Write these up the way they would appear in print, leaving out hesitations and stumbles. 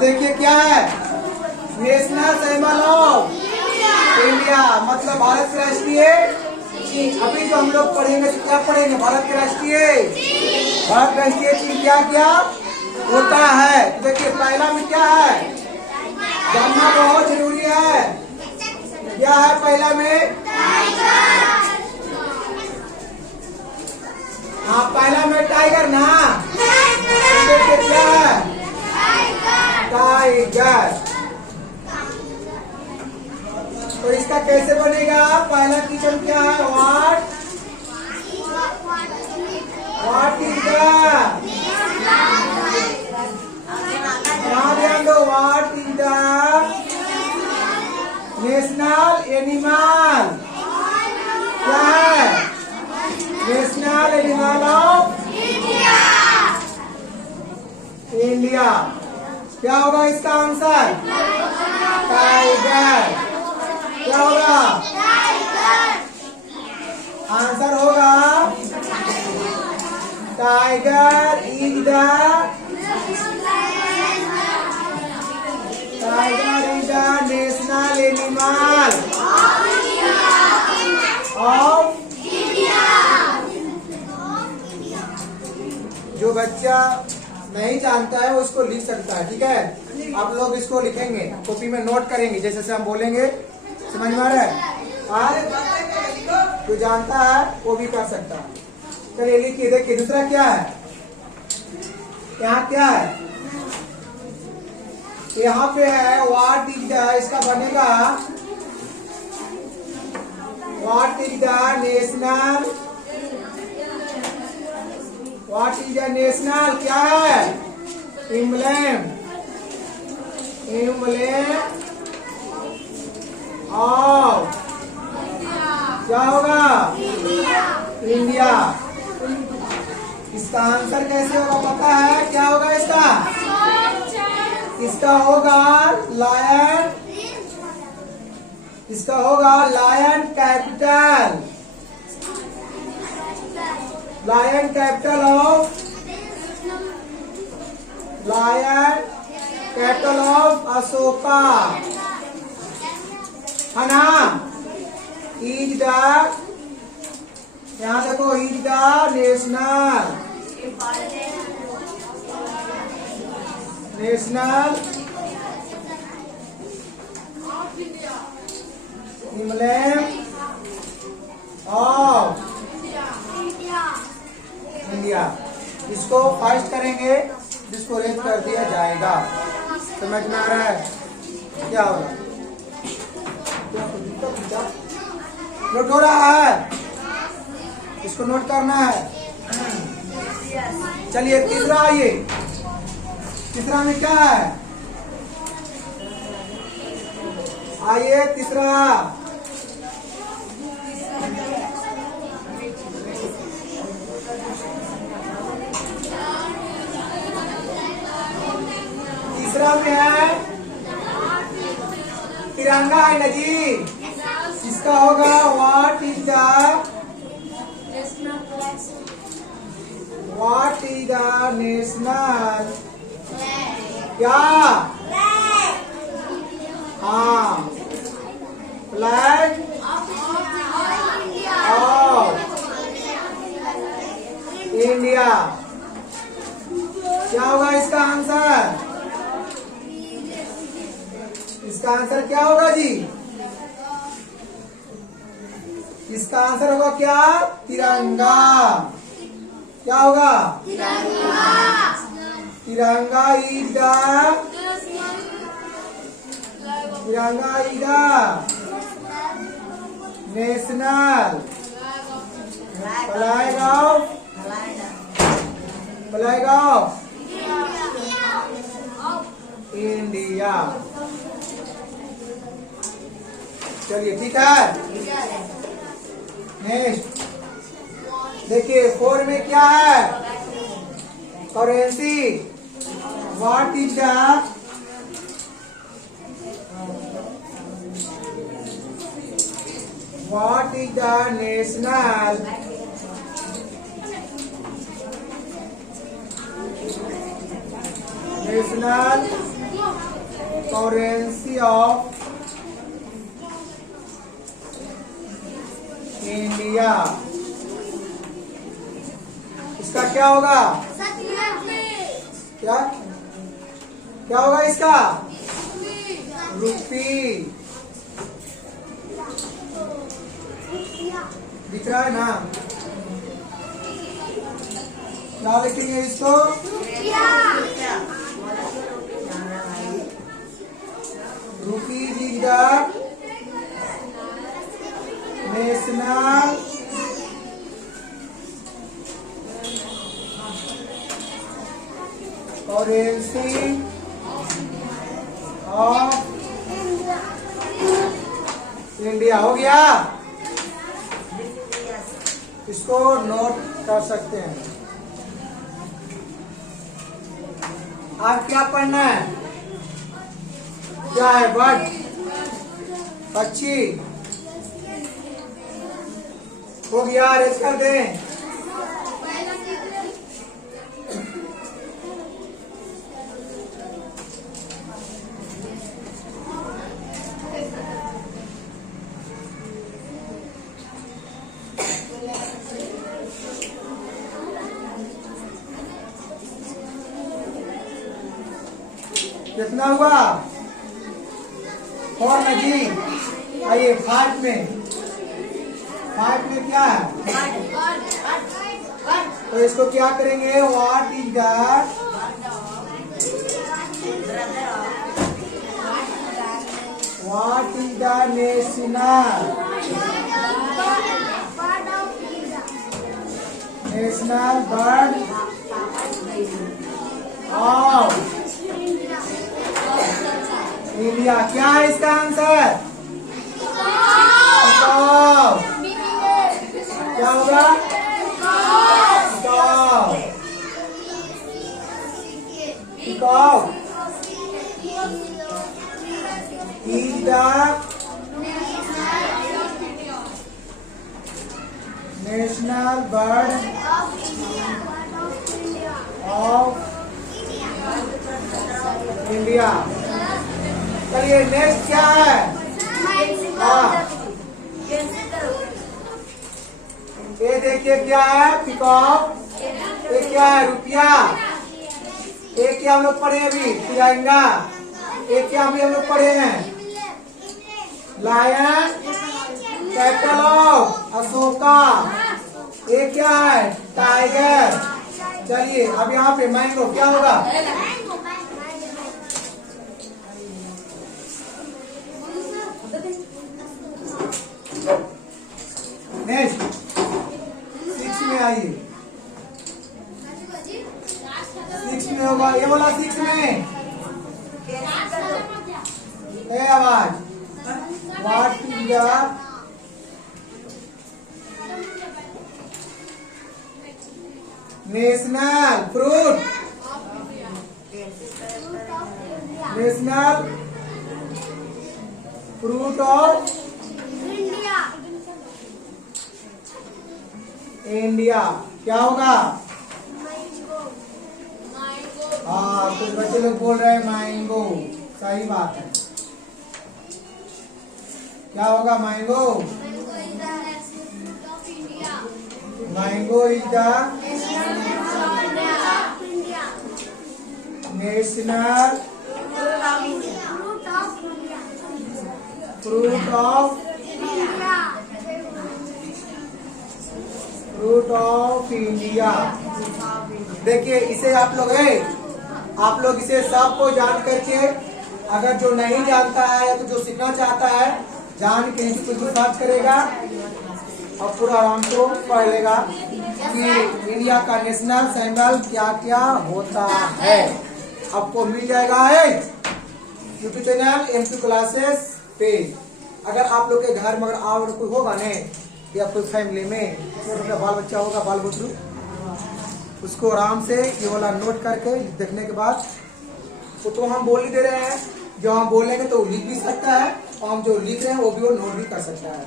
देखिए क्या है, नेशनल सिंबल ऑफ इंडिया, मतलब भारत के राष्ट्रीय चिन्ह। अभी जो हम लोग पढ़ेंगे तो क्या पढ़ेंगे, भारत के राष्ट्रीय चिन्ह क्या क्या होता है। तो देखिए पहला में क्या है, जानना बहुत जरूरी है। क्या है पहला में, हाँ पहला में टाइगर ना, देखिए क्या है टाइगर। तो इसका कैसे बनेगा, पहला क्वेश्चन क्या है, व्हाट इज द, ध्यान दो, what is the national animal, क्या है नेशनल एनिमल ऑफ इंडिया। क्या होगा इसका आंसर, टाइगर। क्या होगा आंसर, होगा tiger is the national animal of. जो बच्चा नहीं जानता है वो इसको लिख सकता है, ठीक है। आप लोग इसको लिखेंगे, कॉपी में नोट करेंगे, जैसे जैसे हम बोलेंगे, समझ में आ रहा है। जो जानता है वो भी कर सकता है। चलिए लिखिए, देखिए दूसरा क्या है, यहाँ क्या है, यहाँ पे है व्हाट इज द, इसका बनेगा what is the national, what is the national, क्या है एम्ब्लेम ऑफ, क्या होगा इंडिया। इसका आंसर कैसे होगा पता है, क्या होगा इसका होगा लायन, इसका होगा lion capital, lion capital of, lion capital of Ashoka, है ना। इज द, यहाँ देखो, is the national emblem of India. इसको फर्स्ट करेंगे, जिसको रेंज कर दिया जाएगा। समझ में आ रहा है क्या होगा, नोट हो रहा है, इसको नोट करना है। चलिए तीसरा, आइए तीसरा में क्या है, आइए तीसरा, तीसरा में है तिरंगा, है ना जी। इसका होगा व्हाट इज द नेशनल, क्या, हाँ फ्लैग ऑफ इंडिया। क्या होगा इसका आंसर, इसका आंसर क्या होगा जी, इसका आंसर होगा क्या, तिरंगा। क्या होगा तिरंगा is the national flag of India. चलिए ठीक है, नेक्स्ट देखिए 4 में क्या है, currency. What is the national currency of India. इसका क्या होगा? क्या क्या होगा इसका? रुपी। दिख रहा है ना? क्या लिखेंगे इसको? Rupees is the national currency of India. हो गया? इसको नोट कर सकते हैं। आप क्या पढ़ना है? क्या है? बर्ड, पक्षी। हो गया? रेस कर दें। कितना हुआ? 4 नदी। आइए 5 में। 5 में क्या है? तो इसको क्या करेंगे? What is the national bird of India. क्या है इसका आंसर? पिकॉक। क्या होगा? Peacock is the national bird of India. चलिए नेक्स्ट क्या है? ये देखिए क्या है? पिकॉक। ये क्या है? रुपया। ये क्या हम लोग पढ़े अभी? तिरंगा। ये क्या अभी हम लोग पढ़े हैं? Lion, capital of Ashoka. ये क्या है? टाइगर। चलिए अब यहाँ पे मैंगो क्या होगा? नेक्स्ट 6 में आइए। 6 में होगा। ये बोला 6 में आवाज। What is the national fruit? National fruit of India. क्या होगा? हाँ, कुछ बच्चे लोग बोल रहे हैं मैंगो। सही बात है। क्या होगा? Mango. Mango is the national fruit of India. देखिए इसे आप लोग इसे सबको जान करके, अगर जो नहीं जानता है या तो जो सीखना चाहता है जान के कुछ सर्च करेगा और पूरा आराम से पढ़ लेगा कि इंडिया का नेशनल सिंबल क्या क्या होता है। आपको मिल जाएगा है यूट्यूब चैनल M2 क्लासेस पे। अगर आप लोग के घर में अगर और कोई होगा न या कोई फैमिली में छोटा बाल बच्चा होगा, बाल बच्चू, उसको आराम से ये वाला नोट करके देखने के बाद तो हम बोल ही दे रहे हैं। जो हम बोलेंगे तो लिख भी सकता है और हम जो लिख रहे हैं वो भी वो नोट भी कर सकता है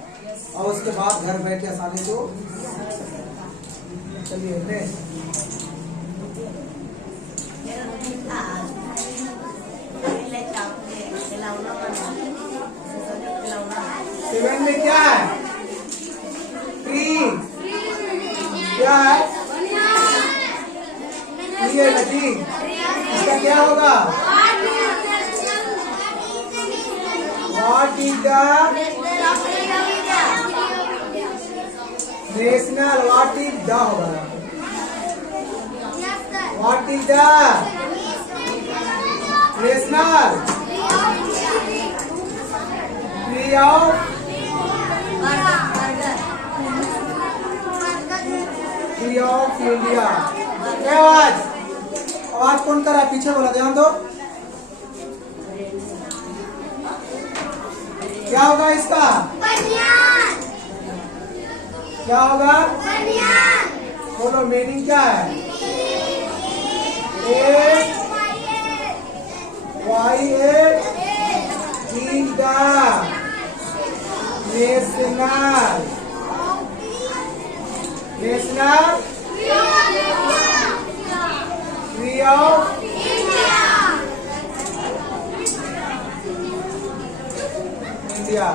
और उसके बाद घर बैठ के आसानी से। चलिए सेवन में क्या है? ट्री। क्या है? ट्री है ना जी। इसका क्या होगा? What is the national? What is the होगा? What is the national tree of India? क्या आवाज? आवाज कौन कर रहा है? पीछे बोला, ध्यान दो। क्या होगा इसका? क्या होगा? बोलो, मीनिंग क्या है? Is the national tree of India.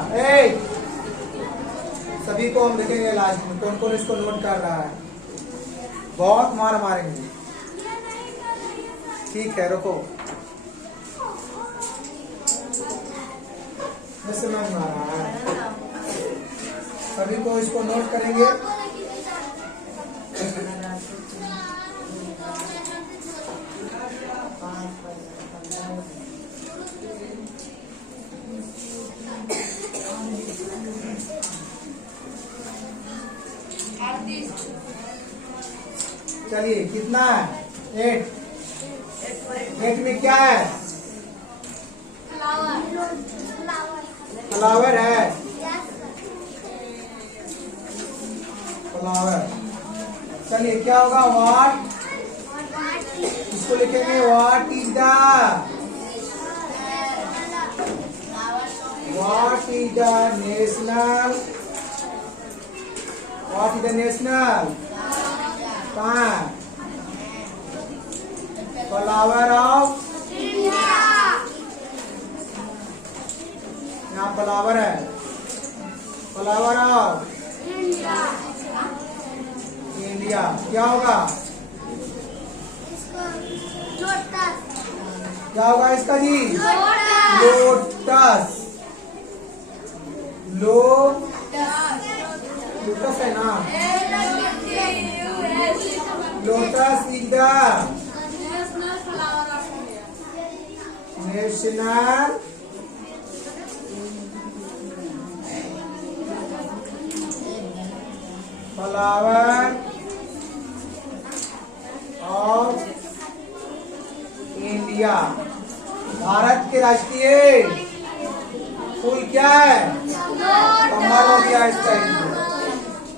सभी को हम देखेंगे लास्ट में कौन कौन इसको नोट कर रहा है। बहुत मार मारेंगे। ठीक है, रुको। समझ में आ रहा है? सभी को इसको नोट करेंगे। चलिए, कितना है? 8। 8 में क्या है? फ्लावर है। फ्लावर। चलिए, क्या होगा? व्हाट। इसको लिखेंगे what is the national flower of यहाँ फ्लावर है। Flower of India. क्या होगा? क्या होगा इसका जी? लोटस। लोटस है ना? Lotus is the national flower of India. Bharat के राष्ट्रीय फूल क्या है? कमल हो गया इसका।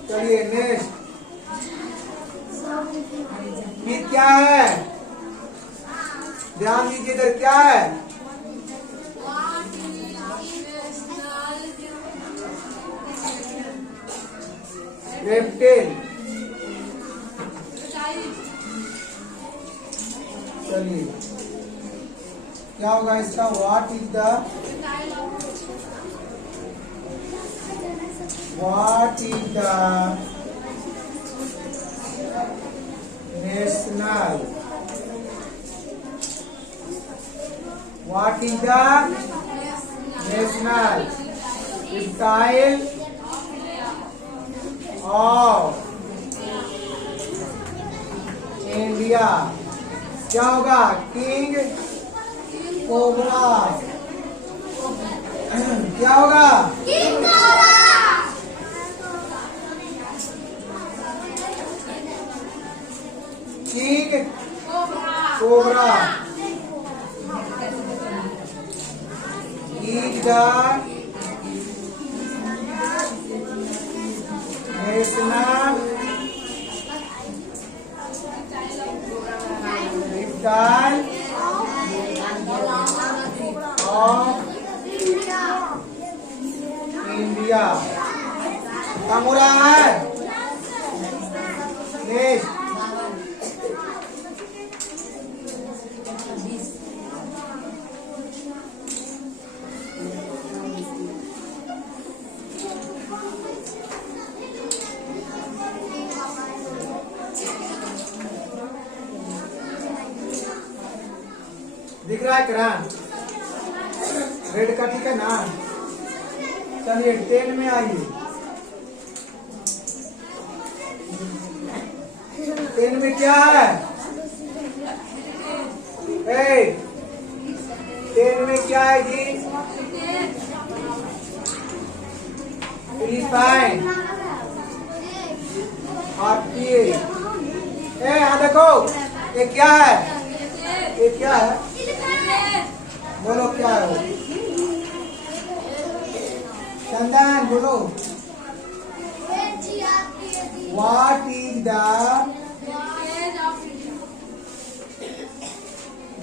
चलिए, नेक्स्ट। गीत क्या है? ध्यान दीजिए इधर। क्या है? रेप्टिल। चलिए, क्या होगा इसका? What is the national reptile of India? क्या होगा? King cobra. क्या होगा? King cobra is the national reptile of India. काम हो रहा है? नेक्स्ट। ब्लैक ना, रेड का ठीक है ना। चलिए 10 में आइए। 10 में क्या है? 10 में क्या है जी? एलिफेंट, हाथी। यहाँ देखो, ये क्या है? ये क्या है? बोलो क्या है वो? चंदन बोलो। What is the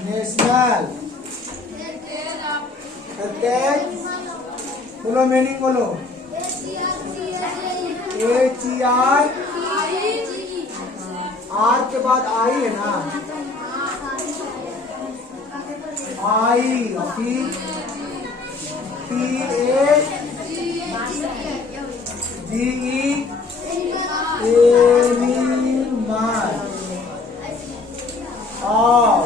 national heritage? बोलो मीनिंग बोलो। HER, आर के बाद आई है ना, आई फिर TAGE एनिमल। और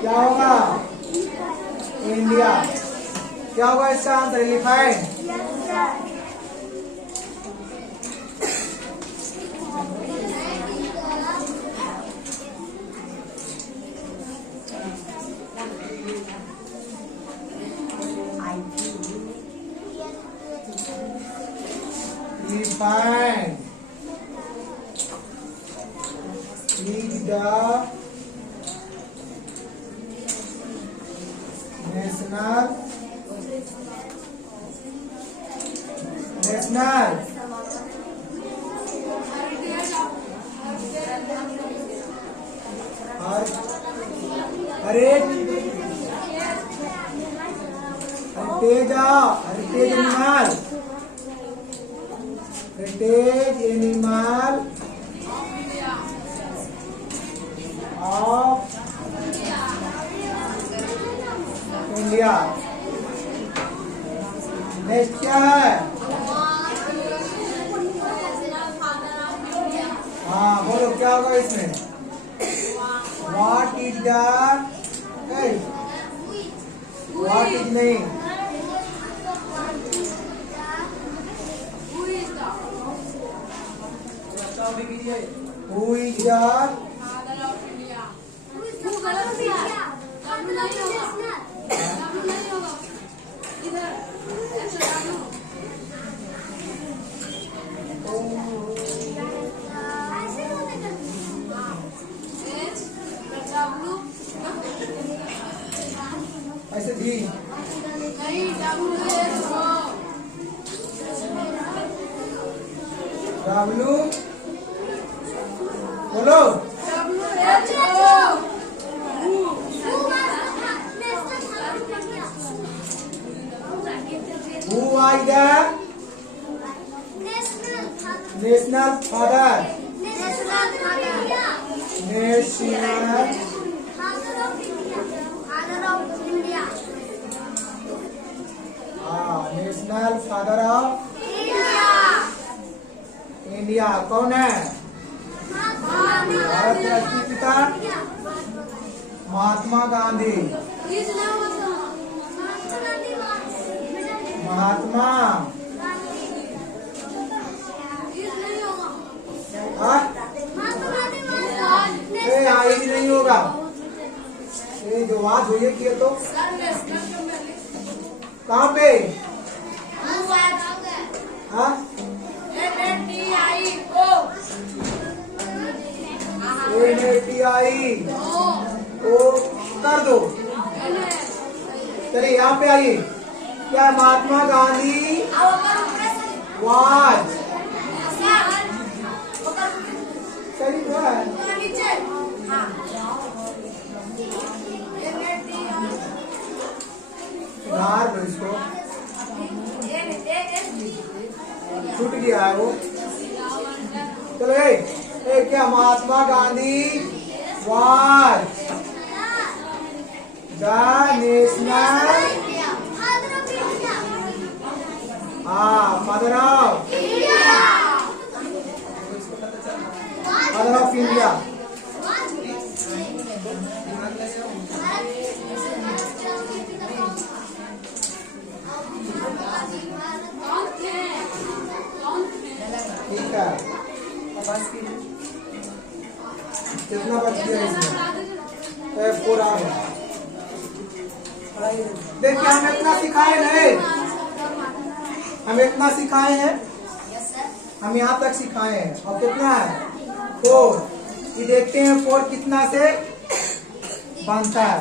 क्या होगा? इंडिया। क्या होगा इसका answer? Elephant. Elephant is the national heritage animal of India. Next क्या है? हाँ बोलो क्या होगा इसमें? What is the what is नहीं, who is the ऐसे दी डब्लू बोलो। Who are the national father? National national father of India कौन है? भारत के राष्ट्रीय पिता महात्मा गांधी। महात्मा आई भी नहीं होगा। ये जो आज हुई किए तो कहाँ पे? हाँ NATI ओ कर दो। चलिए यहाँ पे आइए। क्या महात्मा गांधी वाज सही है? सुधार दो इसको, छूट गया है वो। चलो क्या Mahatma Gandhi was the national father of India. बस कीजिए। कितना बच गया इसमें? 4 आ गया। देखिए हम इतना सिखाए नहीं, हम इतना सिखाए हैं, हम यहाँ तक सिखाए हैं। और कितना है? 4। ये देखते हैं 4 कितना से बनता है।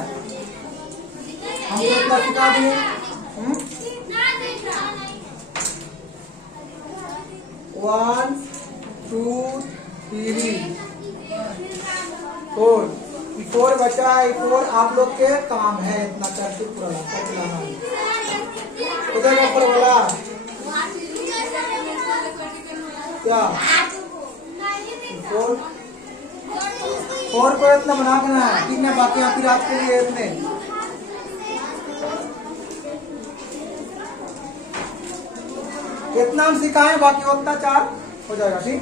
हम कितना सिखा दिए? 1 2 3 4। 4 बचा है। 4 आप लोग के काम है, इतना करके पूरा लाना है। उधर ऊपर बोला क्या? 4 को इतना बना के ना कितने बाकी यहाँ फिर आपके लिए इतने इतना हम सिखाएं, बाकी उतना 4 हो जाएगा। ठीक।